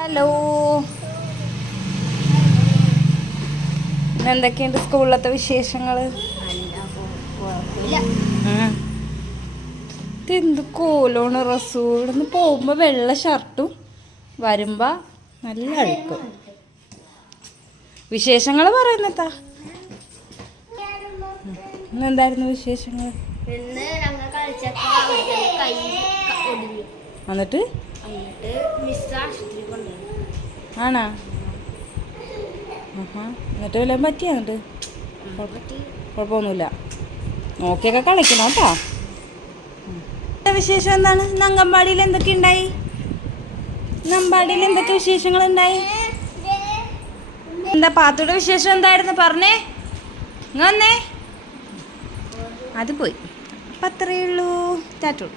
Hello, എന്തൊക്കെയുണ്ട് സ്കൂളിലത്തെ വിശേഷങ്ങൾ? എന്ത് കോലോണ് റസൂ. ഇവിടുന്ന് പോകുമ്പോൾ വെള്ള ഷർട്ടും വരുമ്പോൾ നല്ല അഴുക്കും. വിശേഷങ്ങൾ പറയുന്നത്താ, ഇന്നെന്തായിരുന്നു വിശേഷങ്ങൾ? എന്നിട്ട് ആണോ? എന്നിട്ട് വല്ലതും പറ്റിയാ? എന്നിട്ട് കുഴപ്പമൊന്നുമില്ല, നോക്കിയൊക്കെ കളിക്കണം കേട്ടോ. വിശേഷം എന്താണ്? അംഗൻവാടിയിൽ എന്തൊക്കെ ഉണ്ടായി? അംഗൻവാടിയിൽ എന്തൊക്കെ വിശേഷങ്ങൾ ഉണ്ടായി? എന്താ പാത്തുയുടെ വിശേഷം എന്തായിരുന്നു പറഞ്ഞേ? വന്നേ, അത് പോയി. അപ്പം അത്രയേ ഉള്ളൂ. ടാറ്റു.